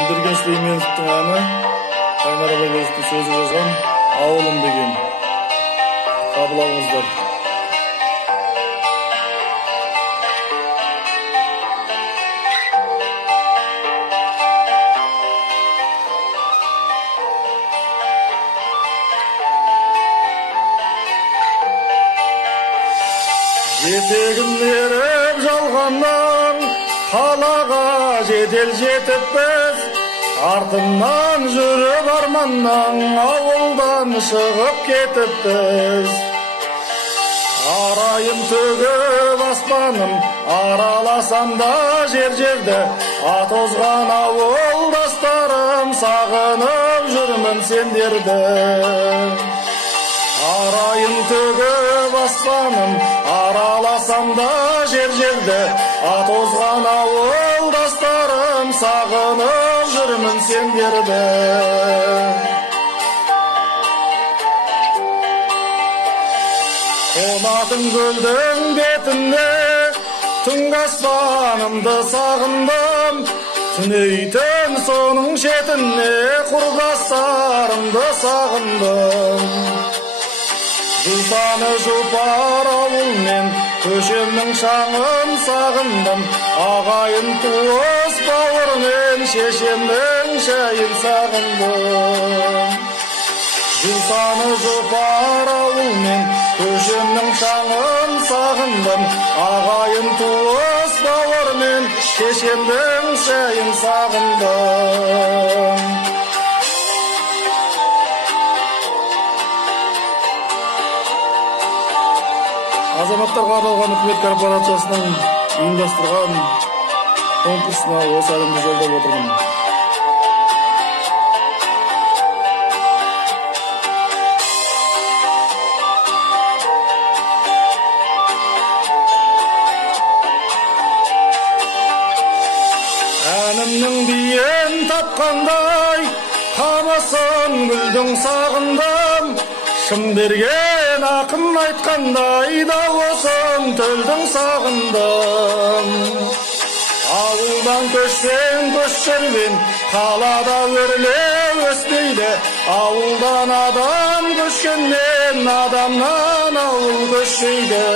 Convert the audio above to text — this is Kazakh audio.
Сындырген Сүлейменовтың аны Қайнар Алагөзовтың сөзі жазған «Ауылым» деген. Қабыл алыңыздар. Жетегін еріп жалғаннан қалаға жедел жетіппіз, артымнан жүріп арманнан ауылдан шығып кетіппіз. Арайым төгіп аспаным, араласам да жер-жерді, атозған ауылдастарым, сағынып жүрмін сендерді. Арайым төгіп аспаным, араласам да жер-жерді, атозған ауылдастарым, сағынып жүрмін сендерді. Қонатын көлдің бетінде түнгі аспанымды сағындым, түнейтін соның шетіне құрдастарымды сағындым. Жұлпаны жұпар ауылмен көшемнің шаңын сағындым, ағайын туыс бауырмен шешемнің шайын сағындым. Жұлпаны жұпар ауылмен көшемнің шаңын сағындым, ағайын туыс бауырмен шешемнің шайын сағындым. Азаматтарға арналған үкімет корпорациясының ұйымдастырған конкурсына осы әнімді жолдап отырмын. Әнімнің биен тапқандай, қамасын гүлдің сағындым, шын берген ақын айтқандай, дауысын төлдің сағындым. Ауылдан көшсең көшермен, қалада өрлеу өспейді, ауылдан адам көшкенмен, адамнан ауыл көшпейді.